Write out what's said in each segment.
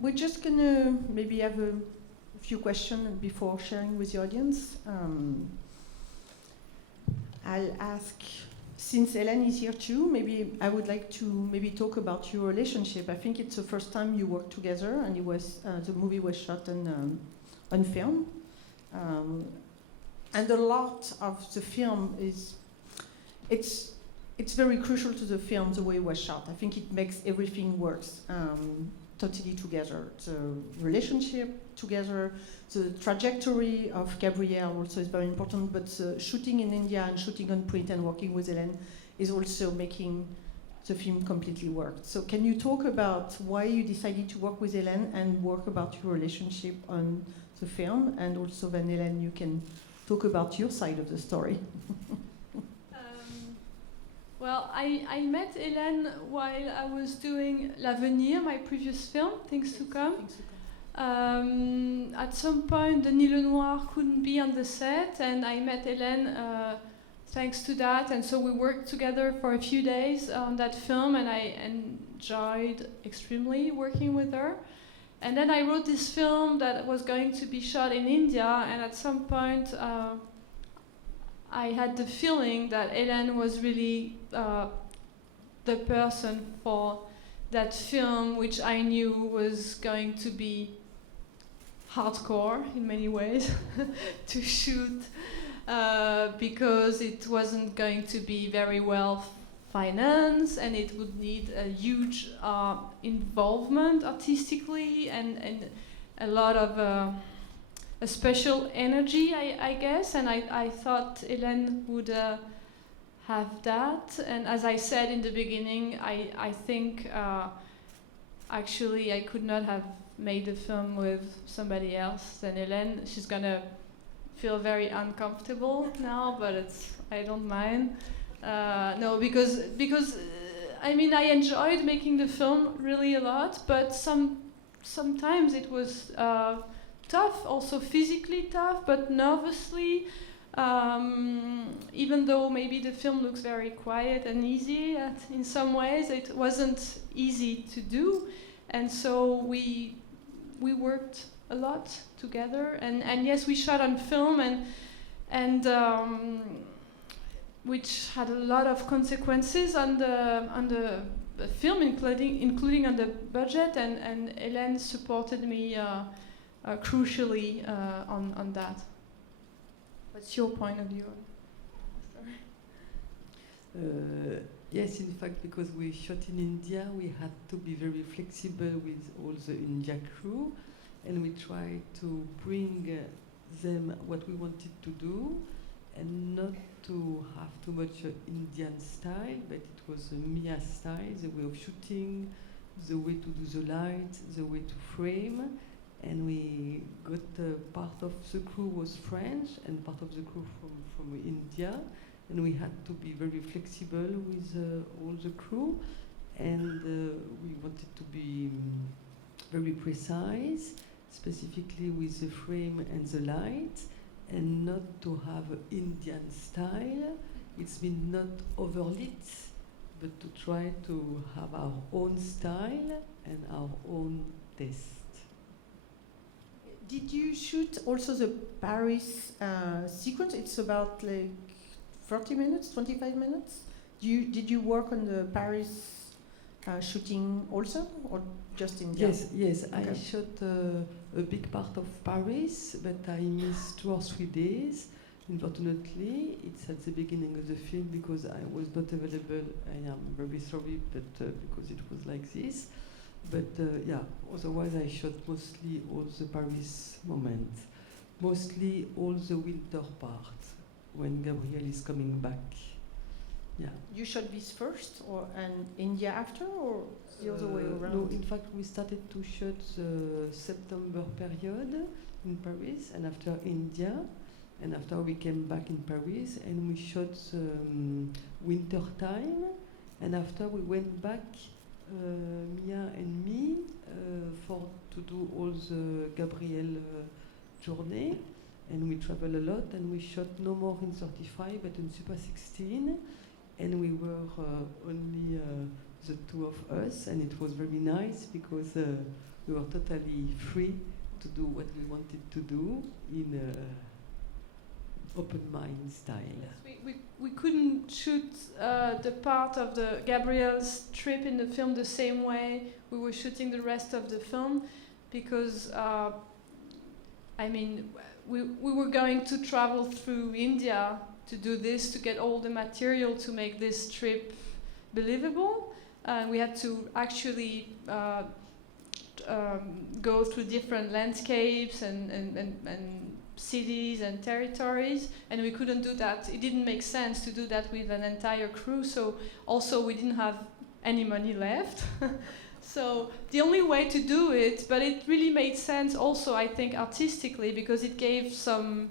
We're just gonna maybe have a few questions before sharing with the audience. I'll ask, since Hélène is here too, maybe I would like to maybe talk about your relationship. I think it's the first time you worked together, and it was the movie was shot on film, and a lot of the film is it's very crucial to the film the way it was shot. I think it makes everything works totally together. The relationship together, the trajectory of Gabriel also is very important, but shooting in India and shooting on print and working with Hélène is also making the film completely work. So can you talk about why you decided to work with Hélène and work about your relationship on the film, and also then Hélène, you can talk about your side of the story. Well, I met Hélène while I was doing L'Avenir, my previous film, Things to Come. At some point, Denis Lenoir couldn't be on the set, and I met Hélène thanks to that. And so we worked together for a few days on that film, and I enjoyed extremely working with her. And then I wrote this film that was going to be shot in India, and at some point, I had the feeling that Hélène was really the person for that film, which I knew was going to be hardcore in many ways to shoot, because it wasn't going to be very well financed, and it would need a huge involvement artistically and a lot of a special energy, I guess, and I thought Hélène would have that. And as I said in the beginning, I think actually I could not have made the film with somebody else than Hélène. She's gonna feel very uncomfortable now, but I don't mind. No, because I mean, I enjoyed making the film really a lot, but sometimes it was tough, also physically tough, but nervously, even though maybe the film looks very quiet and easy, in some ways it wasn't easy to do, and so we worked a lot together, and yes, we shot on film, and which had a lot of consequences on the film, including on the budget, and Hélène supported me crucially on that. What's your point of view? Yes, in fact, because we shot in India, we had to be very flexible with all the India crew, and we tried to bring them what we wanted to do, and not to have too much Indian style, but it was Mia style, the way of shooting, the way to do the light, the way to frame. And we got part of the crew was French and part of the crew from India, and we had to be very flexible with all the crew, and we wanted to be very precise, specifically with the frame and the light, and not to have Indian style. It's been not overlit, but to try to have our own style and our own taste. Did you shoot also the Paris sequence? It's about like 30 minutes, 25 minutes. Did you work on the Paris shooting also, or just India? Yes. Okay. I shot a big part of Paris, but I missed 2 or 3 days. Unfortunately, it's at the beginning of the film because I was not available. I am very sorry, but because it was like this. But yeah, otherwise I shot mostly all the Paris moments, mostly all the winter part, when Gabriel is coming back. Yeah. You shot this first, and India after, or the other way around? No, in fact we started to shoot the September period in Paris, and after India, and after we came back in Paris, and we shot winter time, and after we went back, Mia and me, to do all the Gabriel journey, and we travel a lot, and we shot no more in 35 but in Super 16, and we were only the two of us, and it was very nice because we were totally free to do what we wanted to do in open mind style. We couldn't shoot the part of the Gabriel's trip in the film the same way we were shooting the rest of the film because we were going to travel through India to do this, to get all the material to make this trip believable. We had to actually go through different landscapes and cities and territories, and we couldn't do that. It didn't make sense to do that with an entire crew, so also we didn't have any money left. So the only way to do it, but it really made sense also, I think, artistically, because it gave some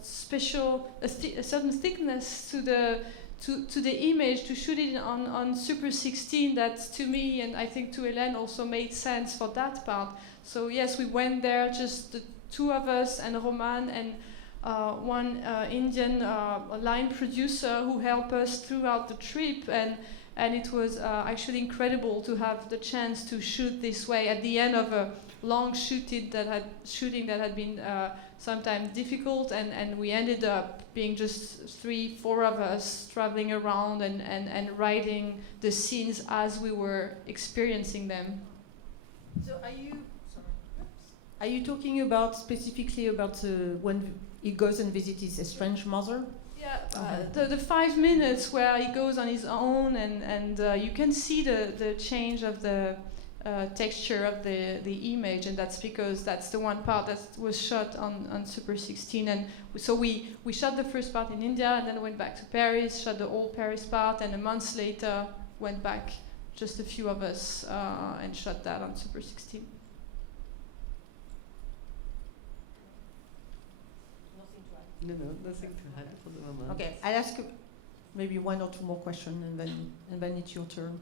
special, a certain thickness to the image, to shoot it on Super 16. That to me, and I think to Hélène, also made sense for that part. So yes, we went there, just the two of us and Roman and one Indian line producer who helped us throughout the trip, and it was actually incredible to have the chance to shoot this way at the end of a long shooting that had been sometimes difficult, and we ended up being just 3-4 of us traveling around and writing the scenes as we were experiencing them. So are you talking about specifically about when he goes and visits his estranged mother? Yeah, the 5 minutes where he goes on his own, and you can see the change of the texture of the image, and that's because that's the one part that was shot on Super 16. And so we shot the first part in India, and then went back to Paris, shot the old Paris part, and a month later went back, just a few of us, and shot that on Super 16. No, nothing to add for the moment. Okay, I'll ask maybe 1 or 2 more questions, and then it's your turn.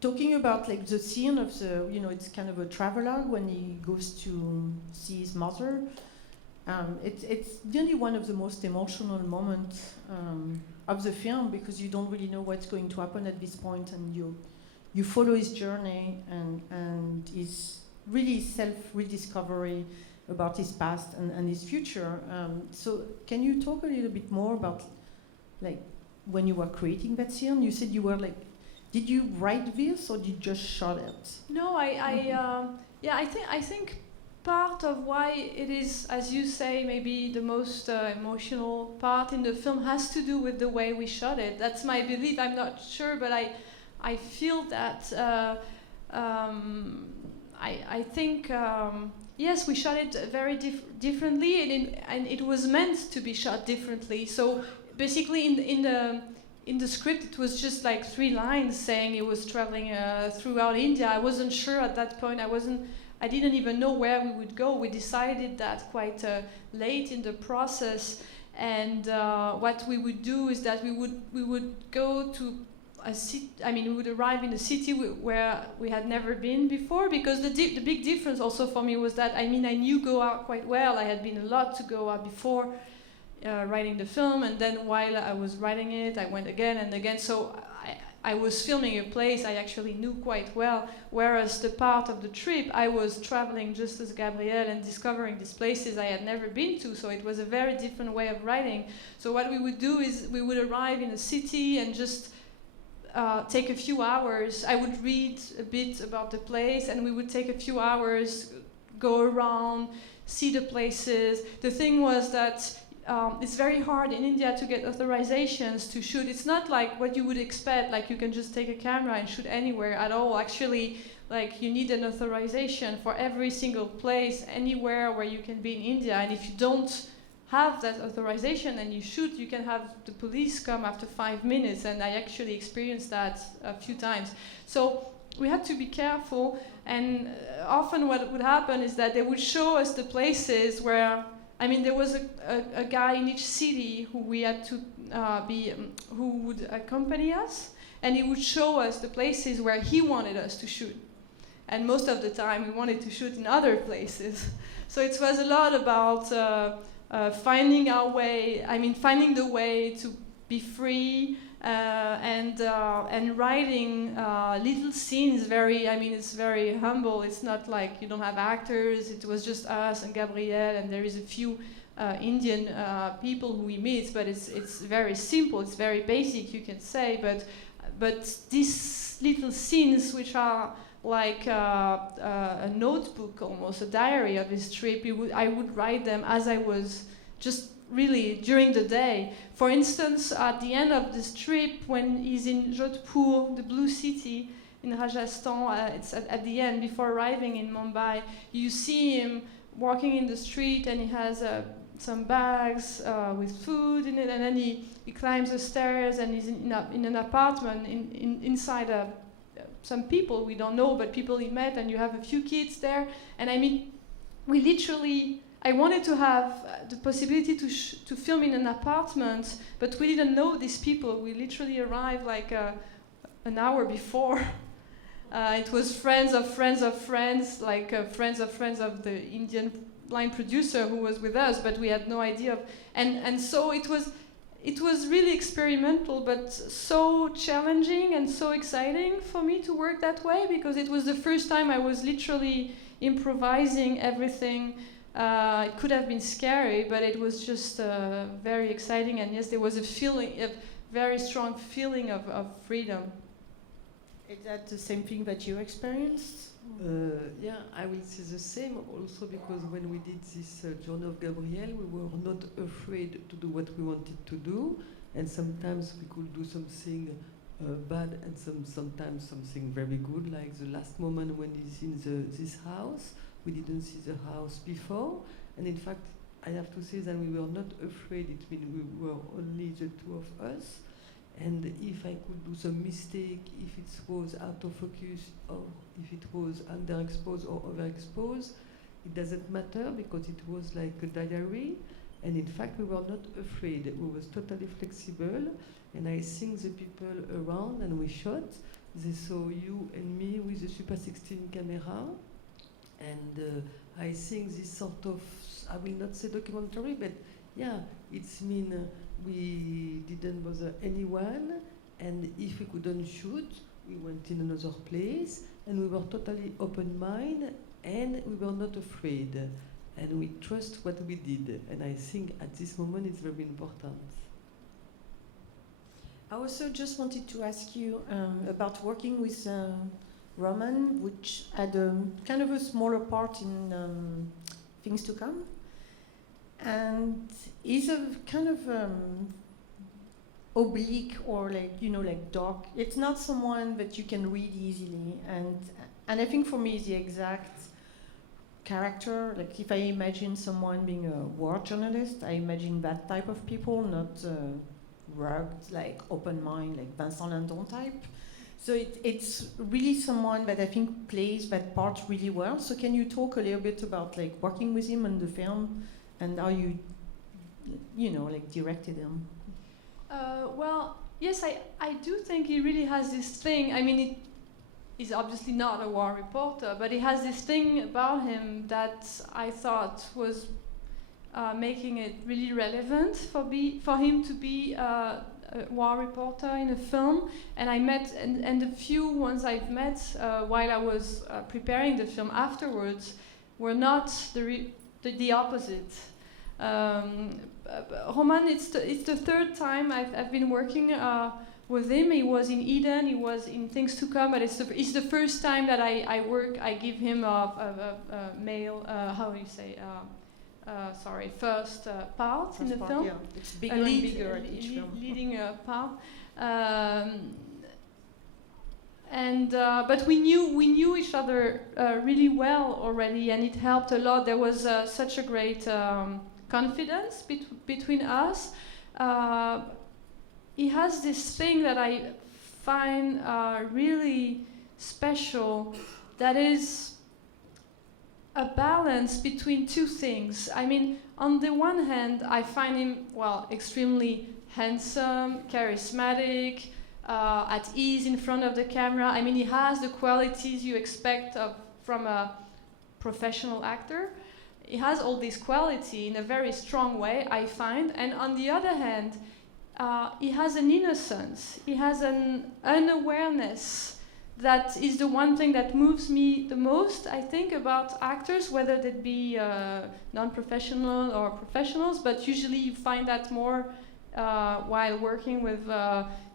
Talking about like the scene of the, it's kind of a travelogue when he goes to see his mother. It's really one of the most emotional moments of the film, because you don't really know what's going to happen at this point, and you follow his journey and his really self-rediscovery about his past and his future. So can you talk a little bit more about like when you were creating that scene? You said you were like, did you write this or did you just shot it? No, I think part of why it is, as you say, maybe the most emotional part in the film has to do with the way we shot it. That's my belief. I'm not sure, but I feel that I think yes, we shot it very differently, and it was meant to be shot differently. So basically, in the script, it was just like 3 lines saying he was traveling throughout India. I wasn't sure at that point. I didn't even know where we would go. We decided that quite late in the process. And what we would do is that we would go to a city. We would arrive in a city where we had never been before. Because the big difference also for me was that I knew Goa quite well. I had been a lot to Goa before. Writing the film, and then while I was writing it, I went again and again. So I was filming a place I actually knew quite well, whereas the part of the trip, I was traveling just as Gabriel and discovering these places I had never been to, so it was a very different way of writing. So what we would do is we would arrive in a city and just take a few hours. I would read a bit about the place, and we would take a few hours, go around, see the places. The thing was that it's very hard in India to get authorizations to shoot. It's not like what you would expect, like you can just take a camera and shoot anywhere at all. Actually, like you need an authorization for every single place, anywhere where you can be in India. And if you don't have that authorization and you shoot, you can have the police come after 5 minutes. And I actually experienced that a few times. So we had to be careful. And often what would happen is that they would show us the places where there was a guy in each city who we had to who would accompany us, and he would show us the places where he wanted us to shoot. And most of the time, we wanted to shoot in other places. So it was a lot about finding our way. I mean, finding the way to be free and writing little scenes. It's very humble. It's not like you don't have actors. It was just us and Gabriel, and there is a few Indian people who we meet, but it's very simple. It's very basic, you can say. But these little scenes, which are like a notebook, almost a diary of this trip, I would write them as I was just really during the day. For instance, at the end of this trip, when he's in Jodhpur, the blue city in Rajasthan, it's at the end, before arriving in Mumbai, you see him walking in the street, and he has some bags with food in it, and then he climbs the stairs, and he's in an apartment inside some people we don't know, but people he met, and you have a few kids there. And I mean, I wanted to have the possibility to film in an apartment, but we didn't know these people. We literally arrived like an hour before. It was friends of friends of friends, like friends of the Indian blind producer who was with us, but we had no idea. And so it was really experimental, but so challenging and so exciting for me to work that way, because it was the first time I was literally improvising everything. It could have been scary, but it was just very exciting. And yes, there was a very strong feeling of freedom. Is that the same thing that you experienced? Yeah, I will say the same also, because when we did this Journey of Gabriel, we were not afraid to do what we wanted to do, and sometimes we could do something bad and sometimes something very good, like the last moment when he's in this house. We didn't see the house before, and in fact, I have to say that we were not afraid. It means we were only the two of us. And if I could do some mistake, if it was out of focus or if it was underexposed or overexposed, it doesn't matter, because it was like a diary. And in fact, we were not afraid. We was totally flexible. And I think the people around, and we shot, they saw you and me with the Super 16 camera. And I think this sort of, I will not say documentary, but yeah, it's mean we didn't bother anyone, and if we couldn't shoot, we went in another place, and we were totally open-minded, and we were not afraid, and we trust what we did. And I think at this moment it's very important. I also just wanted to ask you about working with Roman, which had kind of a smaller part in Things to Come. And is a kind of oblique or like dark. It's not someone that you can read easily, and I think for me it's the exact character. Like if I imagine someone being a war journalist, I imagine that type of people, not rugged, like open mind, like Vincent Lindon type. So it's really someone that I think plays that part really well. So can you talk a little bit about like working with him on the film? And how you like directed him? Well, yes, I do think he really has this thing. I mean, he's obviously not a war reporter, but he has this thing about him that I thought was making it really relevant for him to be a war reporter in a film. And I met, and the few ones I've met while I was preparing the film afterwards were not the opposite. Roman, it's the third time I've been working with him. He was in Eden, he was in Things to Come, but it's the first time that I give him a male, how do you say, first part in the film. Yeah. It's bigger and bigger at each film. Leading part. But we knew each other really well already, and it helped a lot. There was such a great confidence between us. He has this thing that I find really special, that is a balance between two things. I mean, on the one hand, I find him, extremely handsome, charismatic, at ease in front of the camera. I mean, he has the qualities you expect from a professional actor. he has all this quality in a very strong way, I find. And on the other hand, he has an innocence. He has an unawareness that is the one thing that moves me the most, I think, about actors, whether they be non-professional or professionals, but usually you find that more while working with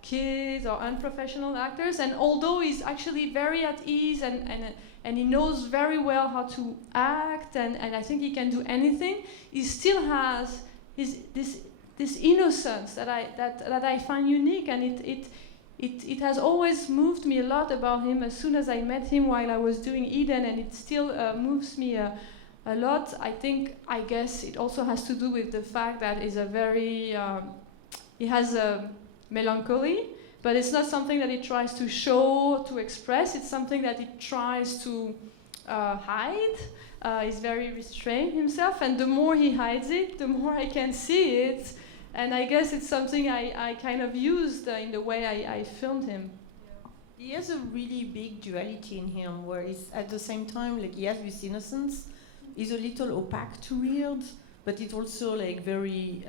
kids or unprofessional actors. And although he's actually very at ease and he knows very well how to act, and I think he can do anything, he still has this innocence that I find unique, and it has always moved me a lot about him as soon as I met him while I was doing Eden, and it still moves me a lot. I guess it also has to do with the fact that he's he has a melancholy, but it's not something that he tries to show, to express. It's something that he tries to hide. He's very restrained himself, and the more he hides it, the more I can see it. And I guess it's something I kind of used in the way I filmed him. He has a really big duality in him, where he's at the same time, like, he has this innocence, he's a little opaque to read, but it's also like very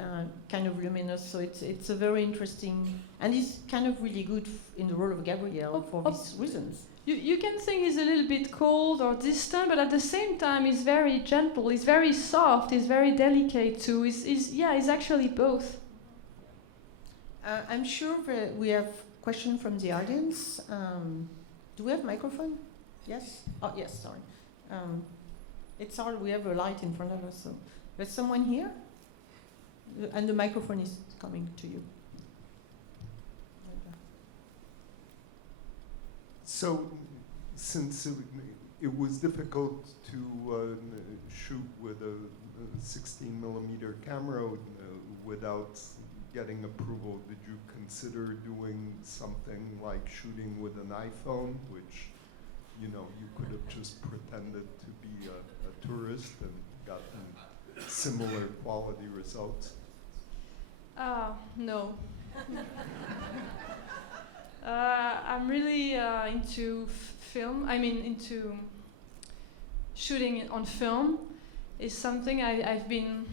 kind of luminous. So it's a very interesting, and he's kind of really good in the role of Gabriel for these reasons. You can think he's a little bit cold or distant, but at the same time he's very gentle, he's very soft, he's very delicate too. He's actually both. I'm sure that we have questions from the audience. Do we have microphone? Yes? Oh, yes, sorry. It's hard, we have a light in front of us. So. There's someone here? And the microphone is coming to you. So, since it was difficult to shoot with a 16mm camera without getting approval, did you consider doing something like shooting with an iPhone, which, you could have just pretended to be a tourist and gotten similar quality results? No. I'm really into film. I mean, into shooting on film is something I've been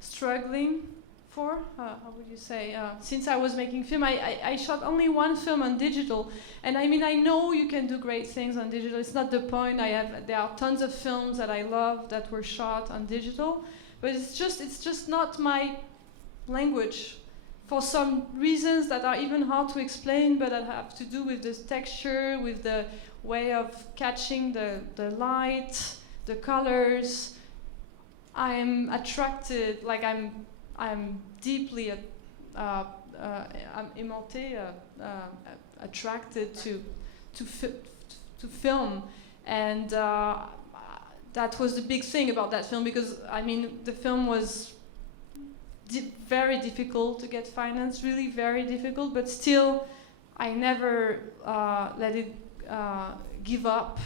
struggling for. How would you say? Since I was making film, I shot only one film on digital, and I mean, I know you can do great things on digital. It's not the point. There are tons of films that I love that were shot on digital, but it's just not my language. For some reasons that are even hard to explain, but that have to do with the texture, with the way of catching the light, the colors. I'm attracted, like I'm deeply I'm attracted to film, and that was the big thing about that film, because I mean the film was very difficult to get financed, really very difficult, but still I never let it gave up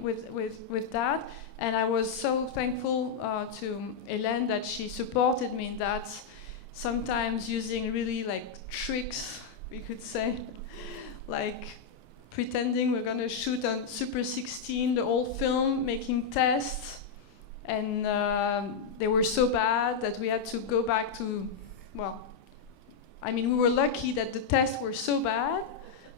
with that, and I was so thankful to Hélène that she supported me in that, sometimes using really like tricks, we could say, like pretending we're gonna shoot on Super 16 the whole film, making tests. And they were so bad that we had to go back to, we were lucky that the tests were so bad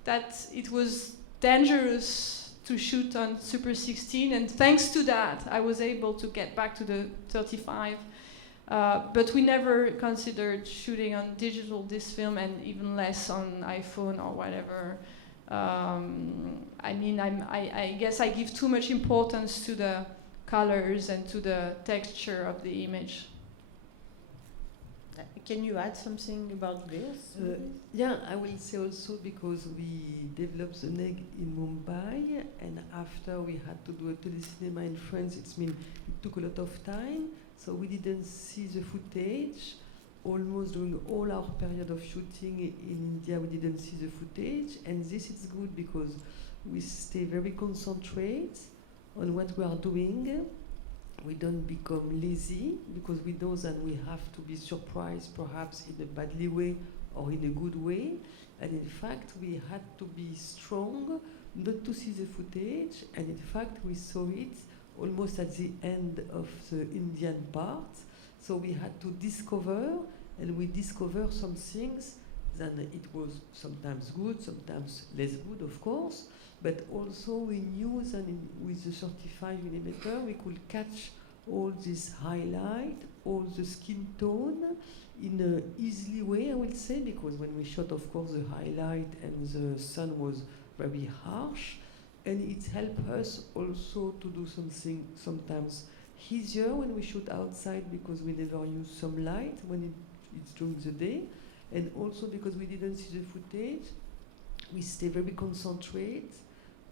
that it was dangerous to shoot on Super 16. And thanks to that, I was able to get back to the 35. But we never considered shooting on digital this film, and even less on iPhone or whatever. I guess I give too much importance to the colors and to the texture of the image. Can you add something about this? Yeah, I will say also, because we developed the neg in Mumbai, and after we had to do a telecinema in France, it took a lot of time, so we didn't see the footage. Almost during all our period of shooting in India, we didn't see the footage, and this is good because we stay very concentrated on what we are doing. We don't become lazy, because we know that we have to be surprised, perhaps in a badly way or in a good way. And in fact, we had to be strong not to see the footage, and in fact we saw it almost at the end of the Indian part. So we had to discover, and we discover some things. Then it was sometimes good, sometimes less good, of course. But also we knew that with the 35mm we could catch all this highlight, all the skin tone in an easily way, I will say, because when we shot, of course, the highlight and the sun was very harsh, and it helped us also to do something sometimes easier when we shoot outside, because we never use some light when it's during the day, and also because we didn't see the footage, we stay very concentrated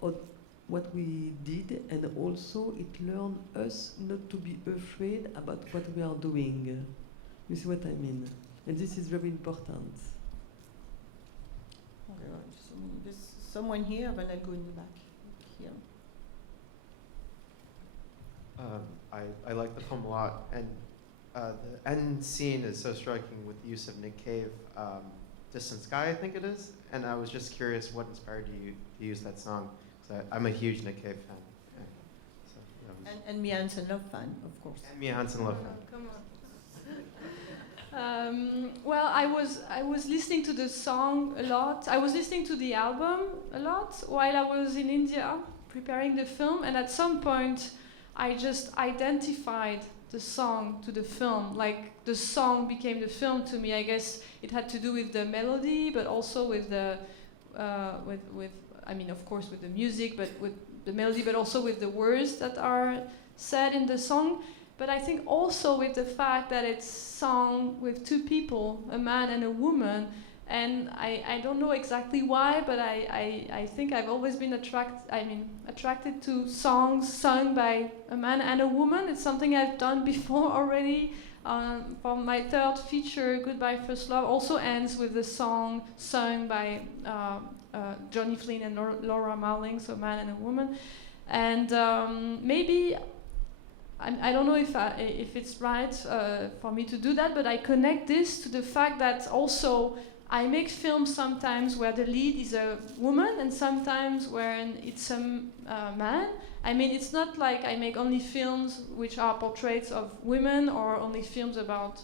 on what we did, and also it learned us not to be afraid about what we are doing. You see what I mean? And this is very important. Okay, so there's someone here, but I'll go in the back. Here. I like the film a lot, and the end scene is so striking with the use of Nick Cave, Distant Sky, I think it is, and I was just curious what inspired you to use that song, because I'm a huge Nick Cave fan. Yeah. So, that was And Mia Hansen-Løve fan, of course. and Mia Hansen-Løve fan. Come on. Well, I was listening to the song a lot. I was listening to the album a lot while I was in India preparing the film, and at some point I just identified the song to the film. Like the song became the film to me. I guess it had to do with the melody, but also with the with I mean, of course, with the music, but with the melody, but also with the words that are said in the song. But I think also with the fact that it's sung with two people, a man and a woman, and I don't know exactly why, but I think I've always been attracted to songs sung by a man and a woman. It's something I've done before already. For my third feature, Goodbye First Love, also ends with the song sung by Johnny Flynn and Laura Marling, so a man and a woman. And maybe I don't know if it's right for me to do that, but I connect this to the fact that also I make films sometimes where the lead is a woman and sometimes where it's a man. I mean, it's not like I make only films which are portraits of women or only films about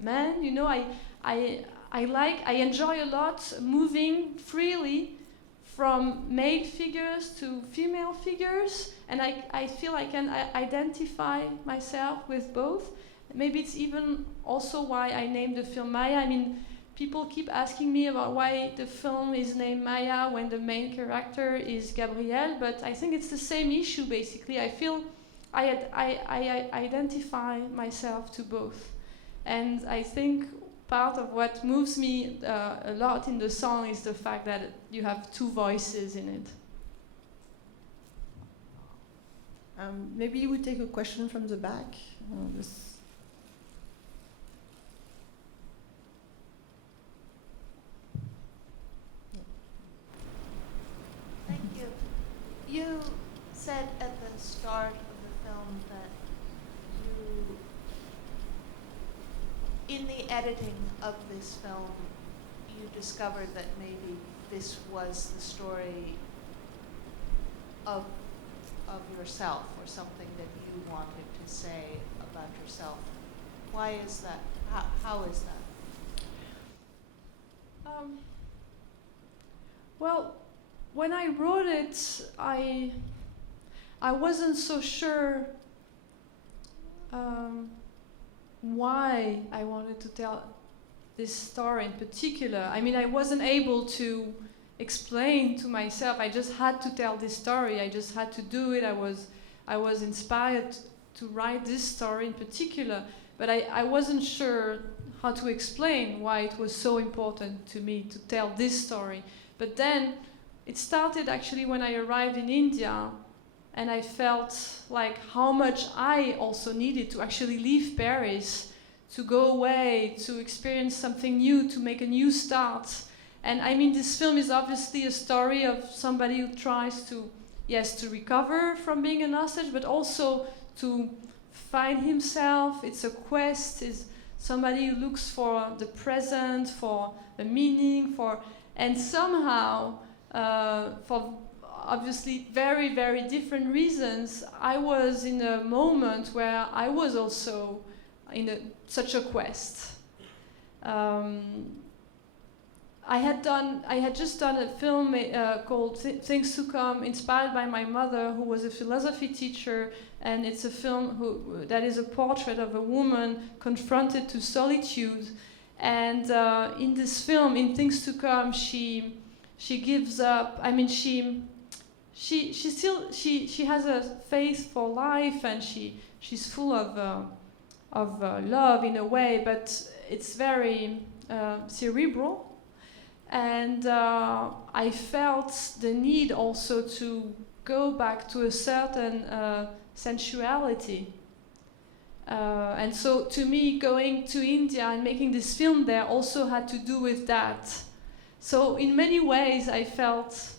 men. You know, I enjoy a lot moving freely from male figures to female figures, and I feel I can identify myself with both. Maybe it's even also why I named the film Maya. I mean, people keep asking me about why the film is named Maya when the main character is Gabriel, but I think it's the same issue basically. I feel I identify myself to both, and I think part of what moves me a lot in the song is the fact that you have two voices in it. Maybe you would take a question from the back. Thank you. You said at the start of the film that in the editing of this film, you discovered that maybe this was the story of yourself, or something that you wanted to say about yourself. Why is that? How is that? Well, when I wrote it, I wasn't so sure why I wanted to tell this story in particular. I mean, I wasn't able to explain to myself. I just had to tell this story. I just had to do it. I was inspired to write this story in particular, but I wasn't sure how to explain why it was so important to me to tell this story. But then it started actually when I arrived in India, and I felt like how much I also needed to actually leave Paris, to go away, to experience something new, to make a new start. And I mean, this film is obviously a story of somebody who tries to, yes, to recover from being an hostage, but also to find himself. It's a quest. It's somebody who looks for the present, for a meaning, and somehow, obviously very, very different reasons, I was in a moment where I was also in such a quest. I had just done a film called Things to Come, inspired by my mother, who was a philosophy teacher, and it's a film that is a portrait of a woman confronted to solitude. And in this film, in Things to Come, she gives up. I mean, she has a faith for life, and she's full of love in a way, but it's very cerebral. And I felt the need also to go back to a certain sensuality. And so to me, going to India and making this film there also had to do with that. So in many ways, I felt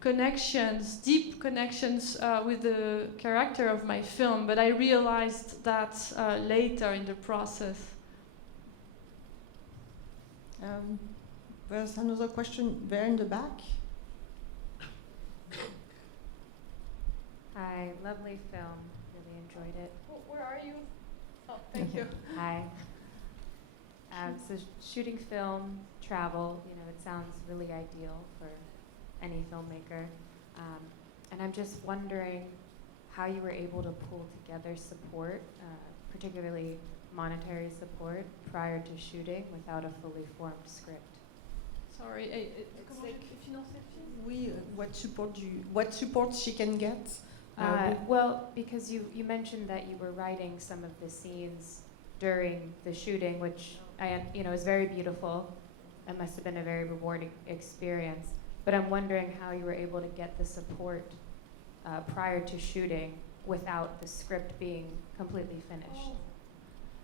connections, deep connections with the character of my film, but I realized that later in the process. There's another question there in the back. Hi, lovely film. Really enjoyed it. Where are you? Oh, thank you. Hi. So shooting film, travel, it sounds really ideal for any filmmaker. And I'm just wondering how you were able to pull together support, particularly monetary support, prior to shooting without a fully formed script. Sorry, what support she can get? Well, because you mentioned that you were writing some of the scenes during the shooting, which is very beautiful. It must have been a very rewarding experience. But I'm wondering how you were able to get the support prior to shooting without the script being completely finished.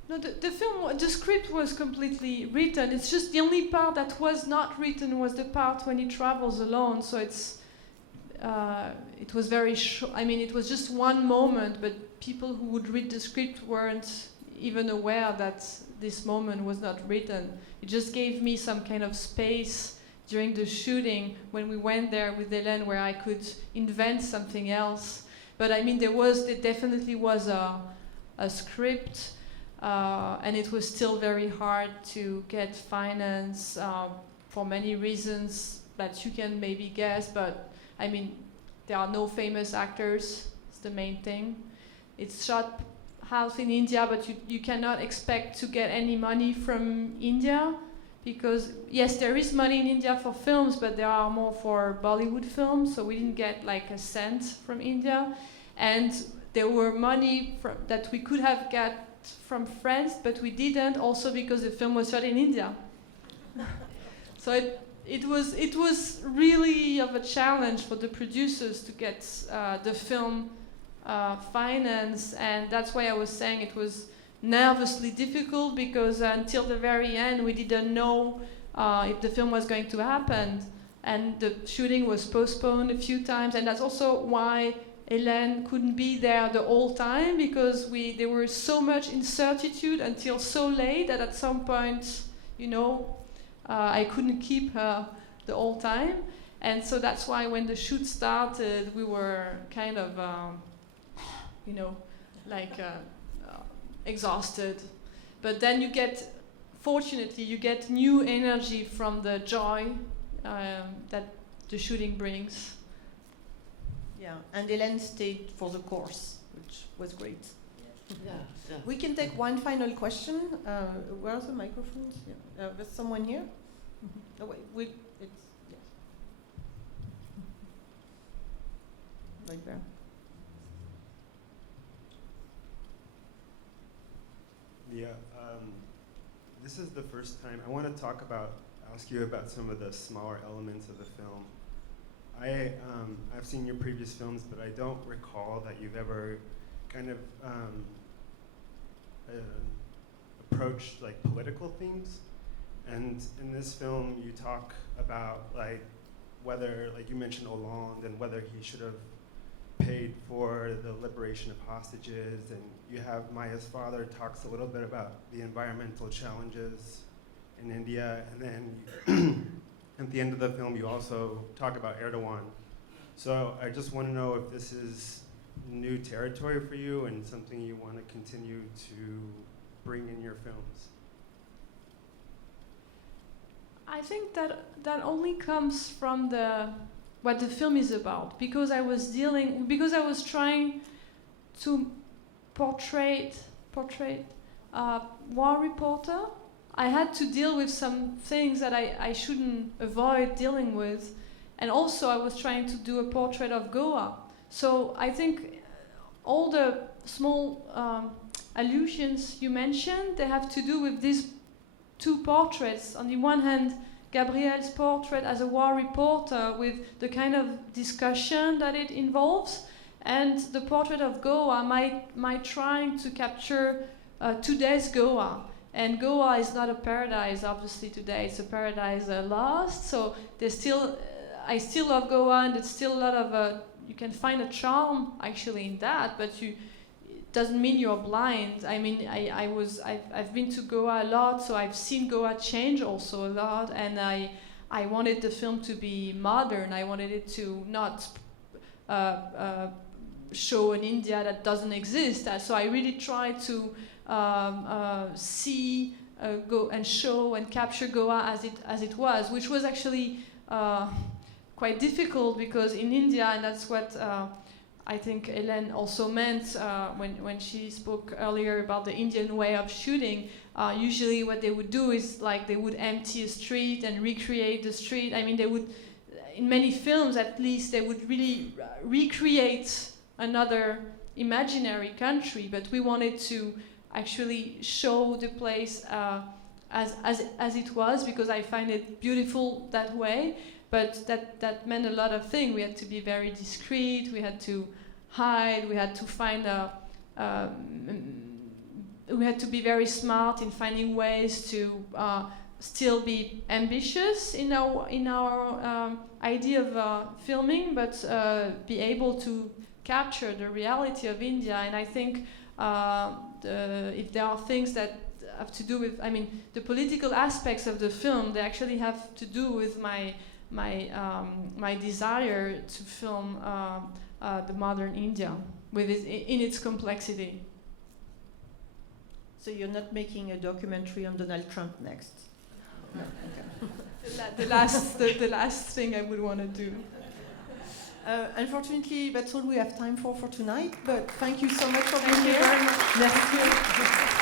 No, the script was completely written. It's just the only part that was not written was the part when he travels alone. So it was very short. I mean, it was just one moment, but people who would read the script weren't even aware that this moment was not written. It just gave me some kind of space during the shooting when we went there with Hélène where I could invent something else. But I mean, there definitely was a script. And it was still very hard to get finance for many reasons that you can maybe guess, but I mean, there are no famous actors, it's the main thing. It's shot half in India, but you cannot expect to get any money from India, because yes, there is money in India for films, but there are more for Bollywood films, so we didn't get like a cent from India. And there were money that we could have got from France, but we didn't, also because the film was shot in India. So it was really of a challenge for the producers to get the film financed, and that's why I was saying it was nervously difficult, because until the very end we didn't know if the film was going to happen, and the shooting was postponed a few times, and that's also why Hélène couldn't be there the whole time, because there were so much incertitude until so late that at some point, I couldn't keep her the whole time. And so that's why when the shoot started, we were kind of, exhausted. But then fortunately, you get new energy from the joy that the shooting brings. Yeah, and Hélène stayed for the course, which was great. Yeah. We can take one final question. Where are the microphones? Yeah. There's someone here. Oh wait, it's yes. Right there. Yeah, this is the first time I want to ask you about some of the smaller elements of the film. I've seen your previous films, but I don't recall that you've ever kind of approached like political themes. And in this film, you talk about whether, you mentioned Hollande and whether he should have paid for the liberation of hostages, and you have Maya's father talks a little bit about the environmental challenges in India, and then at the end of the film, you also talk about Erdogan So I just want to know if this is new territory for you and something you want to continue to bring in your films. I think that only comes from what the film is about, because I was trying to portray a war reporter. I had to deal with some things that I shouldn't avoid dealing with, and also I was trying to do a portrait of Goa. So I think all the small allusions you mentioned, they have to do with these two portraits. On the one hand, Gabriel's portrait as a war reporter with the kind of discussion that it involves, and the portrait of Goa, my trying to capture today's Goa. And Goa is not a paradise, obviously, today. It's a paradise lost. So I still love Goa, and it's still a lot of, you can find a charm actually in that, but it doesn't mean you're blind. I mean, I've been to Goa a lot, so I've seen Goa change also a lot, and I wanted the film to be modern. I wanted it to not show an India that doesn't exist. So I really tried to see, go and show and capture Goa as it was, which was actually quite difficult, because in India, and that's what I think Hélène also meant when she spoke earlier about the Indian way of shooting. Usually what they would do is they would empty a street and recreate the street. I mean, they would, in many films at least, they would really recreate another imaginary country, but we wanted to actually show the place as it was, because I find it beautiful that way. But that meant a lot of things. We had to be very discreet. We had to hide. We had to find we had to be very smart in finding ways to still be ambitious in our idea of filming, but be able to capture the reality of India. And I think if there are things that have to do with, I mean, the political aspects of the film, they actually have to do with my desire to film the modern India with in its complexity. So you're not making a documentary on Donald Trump next? No. Okay. the last thing I would want to do. Unfortunately, that's all we have time for tonight. But thank you so much for being here. Merci.